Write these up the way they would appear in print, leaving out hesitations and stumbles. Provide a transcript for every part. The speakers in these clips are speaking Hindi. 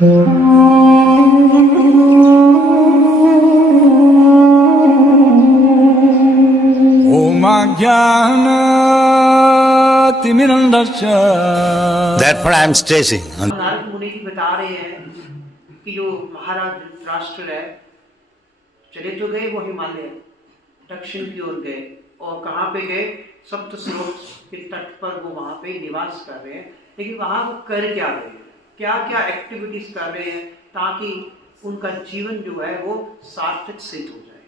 Therefore, I am stressing. Narad मुनि जी बता रहे हैं कि जो महाराज धृतराष्ट्र है, चले तो गए वो हिमालय, दक्षिण की ओर गए, और कहाँ पे गए? सप्त स्रोत के तट पर वो वहाँ पे निवास कर रहे हैं। लेकिन वहाँ वो कर क्या रहे हैं, क्या क्या एक्टिविटीज कर रहे हैं ताकि उनका जीवन जो है वो सार्थक सिद्ध हो जाए।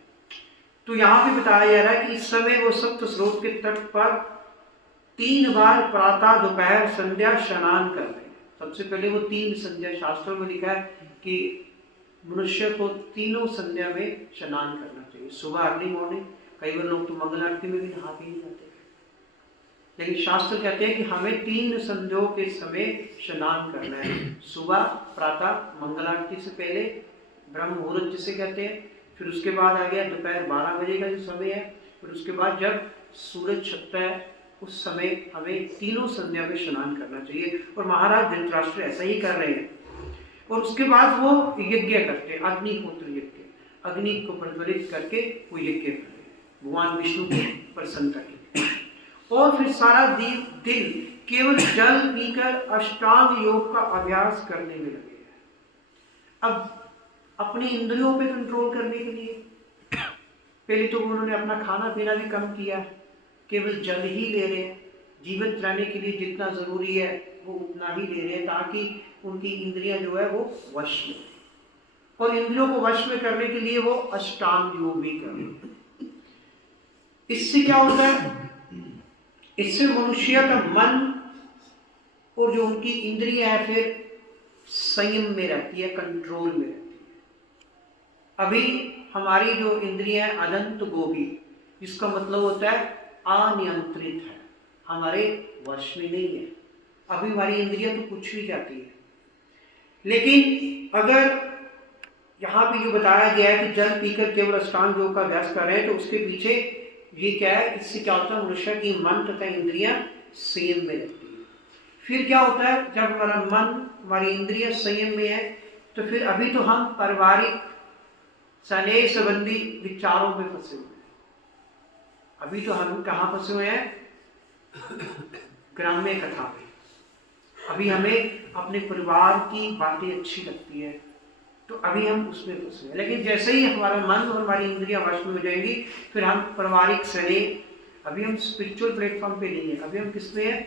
तो यहाँ पे बताया जा रहा है कि इस समय वो सप्त स्रोत के तट पर 3 बार प्रातः दोपहर संध्या स्नान कर रहे हैं। सबसे पहले वो 3 संध्या, शास्त्रों में लिखा है कि मनुष्य को तीनों संध्या में स्नान करना चाहिए। सुबह अर्ली मॉर्निंग, कई बार लोग तो मंगल आरती में भी नहा के ही जाते हैं, लेकिन शास्त्र कहते हैं कि हमें 3 संध्याओं के समय स्नान करना है। सुबह प्रातः मंगल आरती से पहले, ब्रह्म मुहूर्त जिसे कहते हैं, फिर उसके बाद आ गया दोपहर 12 बजे का जो समय है, फिर उसके बाद जब सूरज छिपता है उस समय हमें तीनों संध्या में स्नान करना चाहिए। और महाराज धृतराष्ट्र ऐसा ही कर रहे हैं। और उसके बाद वो यज्ञ करते हैं, अग्निहोत्र यज्ञ, अग्नि को प्रज्वलित करके वो यज्ञ करते हैं, भगवान विष्णु को प्रसन्न करके। और फिर सारा दिन केवल जल पीकर अष्टांग योग का अभ्यास करने में लगे हैं। अब अपनी इंद्रियों पे कंट्रोल करने के लिए पहले तो उन्होंने अपना खाना पीना भी कम किया, केवल जल ही ले रहे हैं, जीवित रहने के लिए जितना जरूरी है वो उतना ही ले रहे हैं ताकि उनकी इंद्रियां जो है वो वश में। और इंद्रियों को वश में करने के लिए वो अष्टांग योग भी कर रहे हैं। इससे क्या होता है? इससे मनुष्य का मन और जो उनकी इंद्रियां है फिर संयम में रहती है, कंट्रोल में रहती है। अभी हमारी जो इंद्रियां है अनंत गोभी, जिसका मतलब होता है अनियंत्रित है, हमारे वश में नहीं है। अभी हमारी इंद्रियां तो कुछ भी कहती है। लेकिन अगर यहाँ पे जो बताया गया है कि जल पीकर केवल अष्टांग योग का अभ्यास कर रहे हैं, तो उसके पीछे ये क्या है? इससे क्या होता है? मनुष्य की मन तथा इंद्रियां संयम में रहती है। फिर क्या होता है? जब हमारा मन, हमारी इंद्रियां संयम में है, तो फिर अभी तो हम पारिवारिक स्नेह संबंधी विचारों में फंसे हुए हैं। अभी तो हम कहाँ फंसे हुए हैं? ग्राम्य कथा में। अभी हमें अपने परिवार की बातें अच्छी लगती है, तो अभी हम उसमें फंसे हैं। लेकिन जैसे ही हमारा मन और हमारी इंद्रियां वश में हो जाएंगी, फिर हम पारिवारिक स्नेह, अभी हम स्पिरिचुअल प्लेटफॉर्म पे नहीं है, अभी हम किस पे हैं?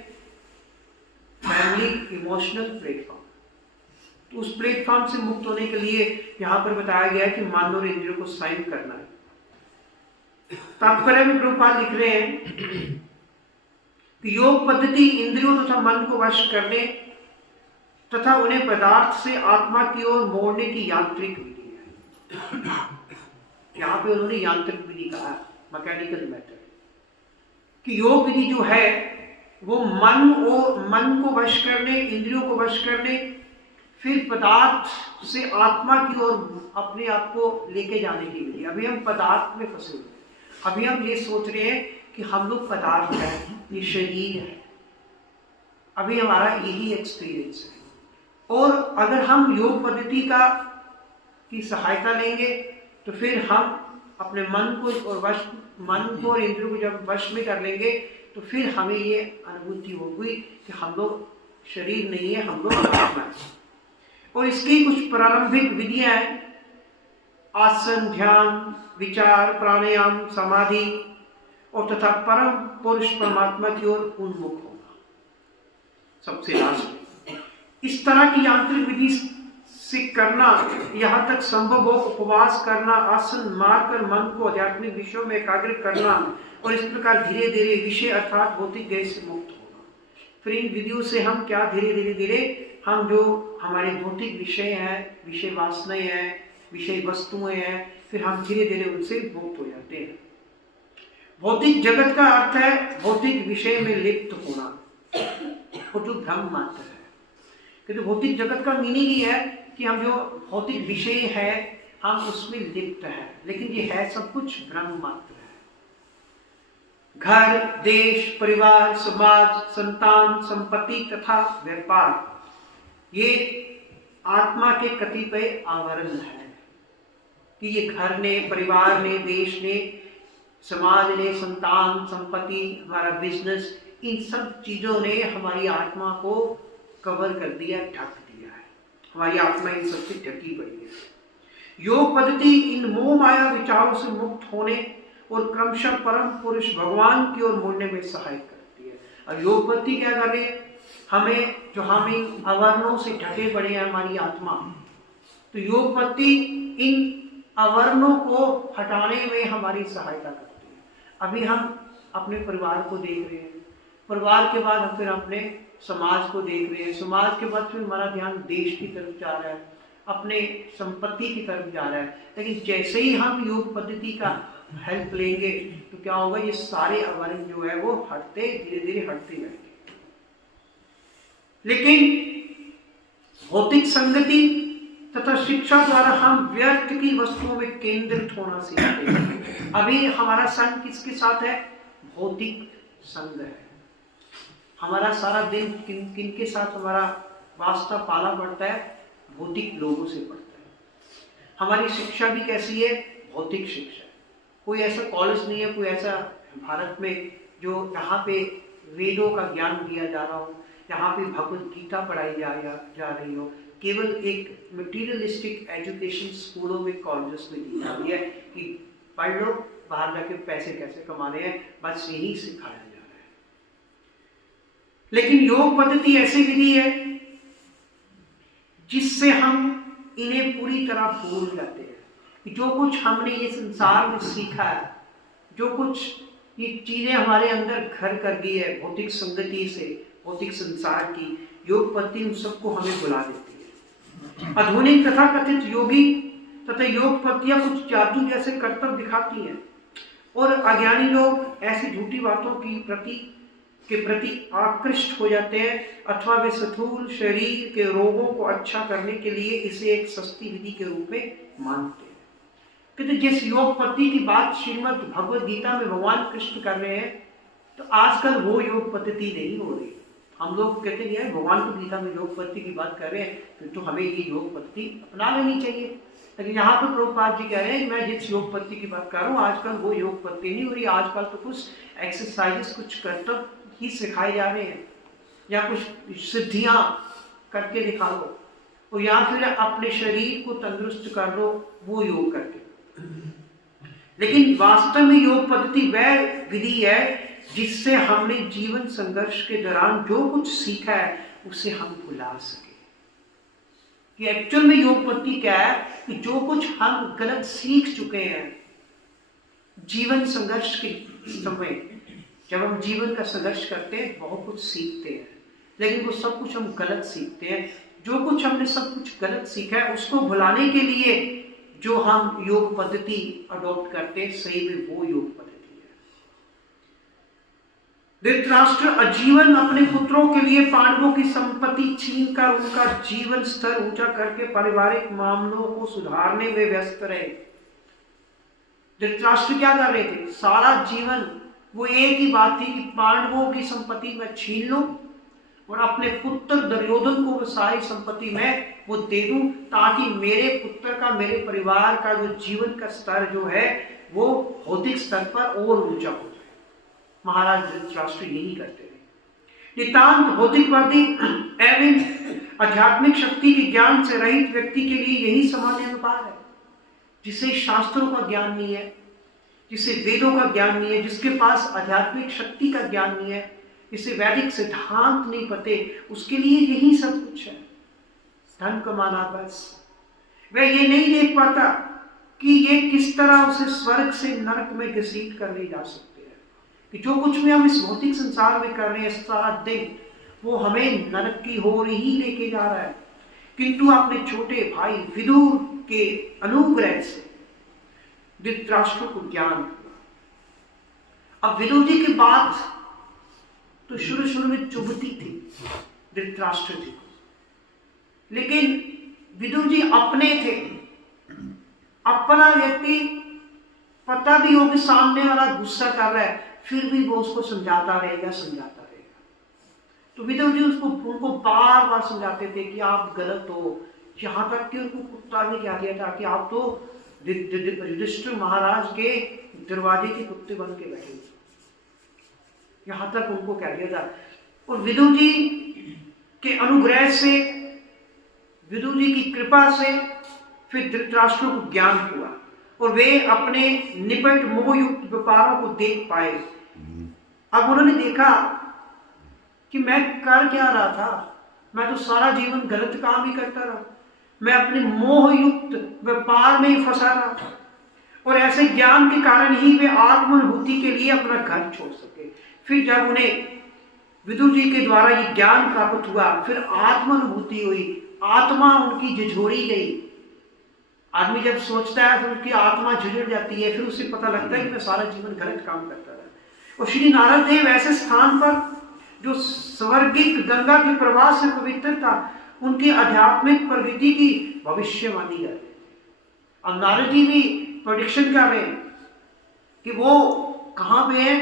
Family emotional platform. तो उस प्लेटफॉर्म से मुक्त होने के लिए यहाँ पर बताया गया है कि मन और इंद्रियों को संयम करना है। तात्पर्य में प्रभुपाद लिख रहे हैं कि योग पद्धति इंद्रियों तथा मन को वश करने तथा उन्हें पदार्थ से आत्मा की ओर मोड़ने की यांत्रिक विधि है। यहाँ पे उन्होंने यांत्रिक विधि कहा, मैकेनिकल मेथड, कि योग विधि जो है वो मन को वश करने, इंद्रियों को वश करने, फिर पदार्थ से आत्मा की ओर अपने आप को लेके जाने की विधि। अभी हम पदार्थ में फंसे हुए, अभी हम ये सोच रहे हैं कि हम लोग पदार्थ हैं, ये शरीर है। अभी हमारा यही एक्सपीरियंस है। और अगर हम योग पद्धति की सहायता लेंगे तो फिर हम अपने मन को और इंद्रियों को जब वश में कर लेंगे, तो फिर हमें ये अनुभूति होगी कि हम लोग शरीर नहीं है, हम लोग आत्मा है। और इसकी कुछ प्रारंभिक विधियां हैं: आसन, ध्यान, विचार, प्राणायाम, समाधि, और तथा परम पुरुष परमात्मा की ओर उन्मुख होना सबसे लास्ट में। इस तरह की यांत्रिक विधि से करना, यहाँ तक संभव हो उपवास करना, आसन मारकर मन को आध्यात्मिक विषयों में एकाग्र करना, और इस प्रकार धीरे धीरे विषय अर्थात भौतिक देह से मुक्त होना। फिर इन विधियों से हम क्या धीरे धीरे हम जो हमारे भौतिक विषय हैं, विषय वासनाएं हैं, विषय वस्तुएं हैं, फिर हम धीरे धीरे उनसे मुक्त हो जाते हैं। भौतिक जगत का अर्थ है भौतिक विषय में लिप्त होना, और जो भ्रम मात्र है। क्योंकि भौतिक जगत का मीनिंग ही है कि हम जो भौतिक विषय है हम उसमें लिप्त हैं, लेकिन ये है सब कुछ भ्रम मात्र है। घर, देश, परिवार, समाज, संतान, संपत्ति तथा व्यापार, ये आत्मा के कतिपय आवरण है कि ये घर ने, परिवार ने, देश ने, समाज ने, संतान, संपत्ति, हमारा बिजनेस, इन सब चीजों ने हमारी आत्मा को कवर कर दिया, ढक दिया है। हमारी आत्मा इन सबसे ढकी पड़ी है। योग पद्धति इन मोह माया विचारों से मुक्त होने और क्रमशः परम पुरुष भगवान की ओर मुड़ने में सहायक करती है। और योग पद्धति क्या कर रही है? हमें जो हम इन आवरणों से ढके पड़े हैं हमारी आत्मा, तो योग पद्धति इन आवरणों को हटाने में हमारी सहायता करती है। अभी हम अपने परिवार को देख रहे हैं, परिवार के बाद हम फिर अपने समाज को देख रहे हैं, समाज के बाद फिर हमारा ध्यान देश की तरफ जा रहा है, अपने संपत्ति की तरफ जा रहा है। लेकिन जैसे ही हम योग पद्धति का हेल्प लेंगे तो क्या होगा? ये सारे आवरण जो है वो हटते, धीरे धीरे हटते जाएंगे। लेकिन भौतिक संगति तथा शिक्षा द्वारा हम व्यर्थ की वस्तुओं में केंद्रित होना सीखते हैं। अभी हमारा संग किसके साथ है? भौतिक संग है। हमारा सारा दिन किन के साथ हमारा वास्ता पाला पड़ता है? भौतिक लोगों से पड़ता है। हमारी शिक्षा भी कैसी है? भौतिक शिक्षा। कोई ऐसा कॉलेज नहीं है, कोई ऐसा भारत में जो यहाँ पे वेदों का ज्ञान दिया जा रहा हो, यहाँ पे भगवद गीता पढ़ाई जा रही हो। केवल एक मटीरियलिस्टिक एजुकेशन स्कूलों में, कॉलेजेस में दी जा रही है कि पढ़ लो, बाहर जाके पैसे कैसे कमाने हैं, बस यही सिखाया जा रहा है। लेकिन योग पद्धति ऐसी विधि है जिससे हम इन्हें पूरी तरह भूल जाते हैं कि जो कुछ हमने ये संसार में सीखा है, जो कुछ ये चीजें हमारे अंदर घर कर गई है भौतिक संगति से, भौतिक संसार की, योग पद्धति उन सबको हमें बुला देती है। आधुनिक तथा कथित योगी तथा योग पद्धतियां कुछ जादू जैसे कर्तव्य दिखाती हैं और अज्ञानी लोग ऐसी झूठी बातों के प्रति आकृष्ट हो जाते हैं, अथवा वे स्थूल शरीर के रोगों को अच्छा करने के लिए इसे एक सस्ती विधि के रूप में मानते हैं। क्योंकि जिस योग पद्धति की बात श्रीमद् भगवद गीता में भगवान कृष्ण कर रहे हैं, तो आजकल वो योग पद्धति नहीं हो रही। हम लोग कहते हैं भगवान तो गीता में योग पद्धति की बात कर रहे हैं, फिर तो हमें ये योग पद्धति अपना लेनी चाहिए। लेकिन यहाँ पर प्रभुपाद जी कह रहे हैं मैं जिस योग पद्धति की बात कर रहा हूँ, आजकल वो योग पद्धति नहीं हो रही। आजकल तो कुछ एक्सरसाइजेस, कुछ कर्तव्य ही सिखाए जा रहे हैं, या कुछ सिद्धियां करके दिखा लो, और या फिर अपने शरीर को तंदुरुस्त कर लो, वो योग करके। लेकिन वास्तव में योग पद्धति वह विधि है जिससे हमने जीवन संघर्ष के दौरान जो कुछ सीखा है उसे हम भुला सके। कि एक्चुअल में योग पद्धति क्या है? कि जो कुछ हम गलत सीख चुके हैं जीवन संघर्ष के समय, जब हम जीवन का संघर्ष करते हैं बहुत कुछ सीखते हैं, लेकिन वो सब कुछ हम गलत सीखते हैं। जो कुछ हमने सब कुछ गलत सीखा है उसको भुलाने के लिए जो हम योग पद्धति अडॉप्ट करते हैं, सही में वो योग पद्धति है। धृतराष्ट्र आजीवन अपने पुत्रों के लिए पांडवों की संपत्ति छीनकर उनका जीवन स्तर ऊंचा करके पारिवारिक मामलों को सुधारने में व्यस्त रहे। धृतराष्ट्र क्या कर रहे थे? सारा जीवन वो एक ही बात थी कि पांडवों की संपत्ति मैं छीन लूं और अपने पुत्र दुर्योधन को वो सारी संपत्ति मैं वो दे दूं, ताकि मेरे पुत्र का, मेरे परिवार का जो जीवन का स्तर जो है वो भौतिक स्तर पर और ऊंचा हो जाए। महाराज धृतराष्ट्र यही करते थे। नितांत भौतिकवादी एवं आध्यात्मिक शक्ति के ज्ञान से रहित व्यक्ति के लिए यही सामान्य अनुपात है। जिसे शास्त्रों का ज्ञान नहीं है, जिसे वेदों का ज्ञान नहीं है, जिसके पास आध्यात्मिक शक्ति का ज्ञान नहीं है, जिसे वैदिक सिद्धांत नहीं पते, उसके लिए यही सब कुछ है। धन कमाना बस। वह ये नहीं देख पाता कि ये किस तरह उसे स्वर्ग से नरक में घसीट कर ले जा सकते हैं। कि जो कुछ भी हम इस भौतिक संसार में कर रहे हैं सारा दिन, वो हमें नरक की ओर ही लेके जा रहा है। किंतु अपने छोटे भाई विदुर के अनुग्रह से धृतराष्ट्र को ज्ञान हुआ। अब विदुर जी की बात तो शुरू में चुभती थी धृतराष्ट्र जी को, लेकिन विदुर जी अपने थे, अपना व्यक्ति, पता भी हो कि सामने वाला गुस्सा कर रहा है, फिर भी वो उसको समझाता रहेगा। तो विदुर जी उनको बार बार समझाते थे कि आप गलत हो, यहाँ तक कि उनको कुत्ता ने क्या दिया था कि आप तो युधिष्ठिर महाराज के दरवाजे के कुत्ते बन के बैठे, यहाँ तक उनको क्या दिया था। और विदुर जी के अनुग्रह से, विदुर जी की कृपा से फिर धृतराष्ट्र को ज्ञान हुआ और वे अपने निपट मोहयुक्त व्यापारों को देख पाए। अब उन्होंने देखा कि मैं कर क्या रहा था, मैं तो सारा जीवन गलत काम ही करता रहा, मैं अपने मोहयुक्त व्यापार में ही फंसा रहा था। और ऐसे ज्ञान के कारण ही वे आत्मानुभूति के लिए अपना घर छोड़ सके। फिर जब उन्हें विदुर जी के द्वारा ये ज्ञान प्राप्त हुआ, फिर आत्मानुभूति हुई, आत्मा उनकी झिझोड़ी गई। आदमी जब सोचता है फिर उसकी आत्मा झिझड़ जाती है, फिर उसे पता लगता है कि मैं सारा जीवन गलत काम करता रहा। और श्री नारद देव ऐसे स्थान पर जो स्वर्गिक गंगा के प्रवाह से पवित्र था, उनकी आध्यात्मिक प्रगति की भविष्यवाणी कर रहे थे। अब नारद जी भी प्रेडिक्शन कर रहे हैं कि वो कहाँ पे है,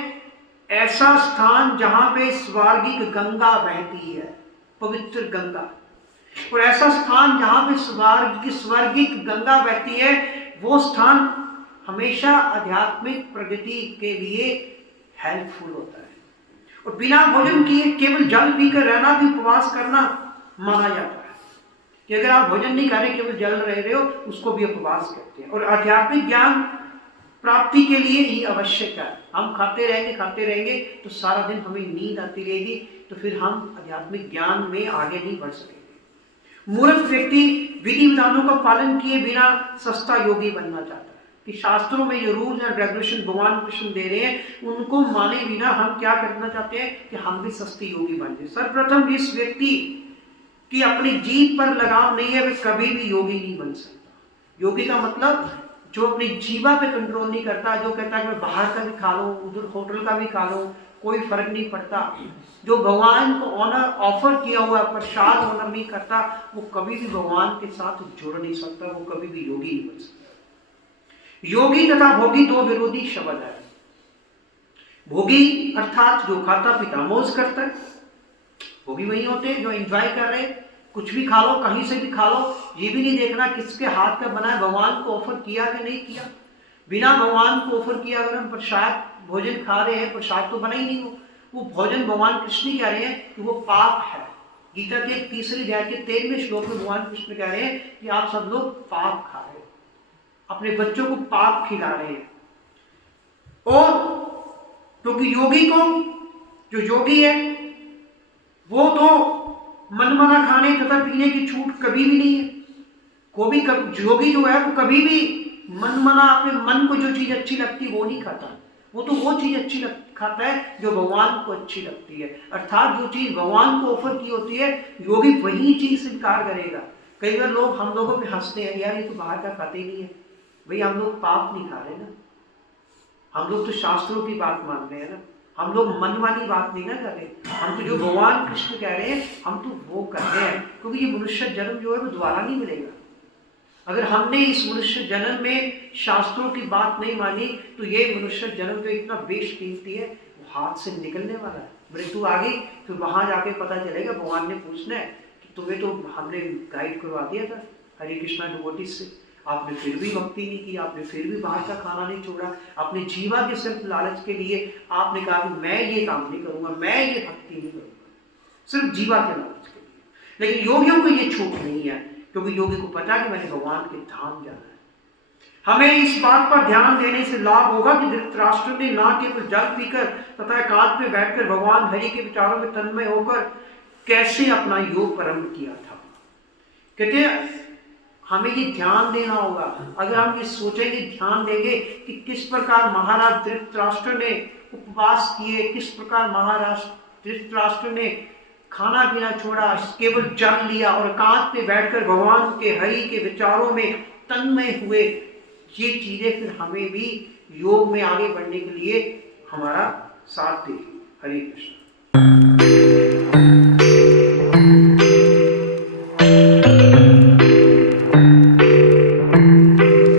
ऐसा स्थान जहां पे स्वर्गिक गंगा बहती है, पवित्र गंगा। और ऐसा स्थान जहां पे स्वर्गिक गंगा बहती है, वो स्थान हमेशा आध्यात्मिक प्रगति के लिए हेल्पफुल होता है। और बिना भोजन किए केवल जल पीकर रहना भी उपवास करना माना जाता है कि अगर आप भोजन नहीं कर रहे, केवल जल रहे हो, उसको भी उपवास कहते हैं। और आध्यात्मिक ज्ञान प्राप्ति के लिए ही आवश्यक है। हम खाते रहेंगे तो सारा दिन हमें नींद आती रहेगी, तो फिर हम आध्यात्मिक ज्ञान में आगे नहीं बढ़ सकेंगे। मूर्ख व्यक्ति विधि विधानों का पालन किए बिना सस्ता योगी बनना चाहता है कि शास्त्रों में जो रूल्स एंड रेगुलेशन भगवान कृष्ण दे रहे हैं, उनको माने बिना हम क्या करना चाहते हैं कि हम भी सस्ती योगी बन जाए। सर्वप्रथम जिस व्यक्ति की अपनी जीभ पर लगाम नहीं है, वे कभी भी योगी नहीं बन सकता। योगी का मतलब जो अपनी जीवा पे कंट्रोल नहीं करता, जो कहता है कि मैं बाहर का भी खा लूं, उधर होटल का भी खा लूं, कोई फर्क नहीं पड़ता, जो भगवान को ऑनर ऑफर किया हुआ प्रसाद ऑनर नहीं करता, वो कभी भी भगवान के साथ जुड़ नहीं सकता, वो कभी भी योगी नहीं बन सकता। योगी तथा भोगी दो विरोधी शब्द है। भोगी अर्थात जो खाता पीता मौज करता है, भोगी वही होते हैं जो एंजॉय कर रहे हैं, कुछ भी खा लो, कहीं से भी खा लो, ये भी नहीं देखना किसके हाथ का बना है, भगवान को ऑफर किया कि नहीं किया। बिना भगवान को ऑफर किया अगर हम प्रसाद भोजन खा रहे हैं, प्रसाद तो बना ही नहीं, वो भोजन भगवान कृष्ण कह रहे हैं कि वो पाप है। गीता के 3 अध्याय के 13वें श्लोक में भगवान कृष्ण कह रहे हैं कि आप सब लोग पाप खा रहे हो, अपने बच्चों को पाप खिला रहे हैं। और क्योंकि योगी को, जो योगी है, वो तो मनमाना खाने तथा पीने की छूट कभी भी नहीं है। योगी जो है वो कभी भी मनमाना अपने मन को जो चीज अच्छी लगती है वो नहीं खाता, वो तो वो चीज अच्छी खाता है जो भगवान को अच्छी लगती है। अर्थात जो चीज भगवान को ऑफर की होती है, योगी वही चीज स्वीकार करेगा। कई बार लोग हम लोगों पे हंसते हैं, यार ये तो बाहर का खाते ही नहीं है। भाई हम लोग पाप नहीं खा रहे ना, हम लोग तो शास्त्रों की बात मान रहे हैं ना, हम लोग मनमानी बात नहीं ना कर रहे। हम तो जो भगवान कृष्ण कह रहे हैं हम तो वो कर रहे हैं, क्योंकि ये मनुष्य जन्म जो है वो दोबारा नहीं मिलेगा। अगर हमने इस मनुष्य जन्म में शास्त्रों की बात नहीं मानी तो ये मनुष्य जन्म जो इतना बेशकीमती है वो हाथ से निकलने वाला है। मृत्यु आ गई फिर वहां जाके पता चलेगा, भगवान ने पूछना है कि तुम्हें तो हमने गाइड करवा दिया था हरे कृष्णा डिवोटीज से, आपने फिर भी भक्ति नहीं की, आपने फिर भी बाहर का खाना नहीं छोड़ा, अपने जीवा के सिर्फ लालच के लिए आपने कहा कि मैं ये काम नहीं करूंगा, मैं ये भक्ति नहीं करूंगा, सिर्फ जीवा के लालच के लिए। लेकिन योगियों को ये छूट नहीं है, क्योंकि योगी को पता कि मैंने भगवान के धाम जाना है। हमें इस बात पर ध्यान देने से लाभ होगा कि धृतराष्ट्र ने ना केवल जल पीकर तथा एकांत में बैठकर भगवान हरि के विचारों में तन्मय होकर कैसे अपना योग प्रारंभ किया था। कहते हैं हमें ये ध्यान देना होगा। अगर हम ये सोचेंगे, ध्यान देंगे कि किस प्रकार महाराज धृतराष्ट्र ने उपवास किए, किस प्रकार महाराज धृतराष्ट्र ने खाना पीना छोड़ा, केवल जल लिया और एकांत में बैठकर भगवान के हरि के विचारों में तन्मय हुए, ये चीजें फिर हमें भी योग में आगे बढ़ने के लिए हमारा साथ देगी। हरे कृष्ण।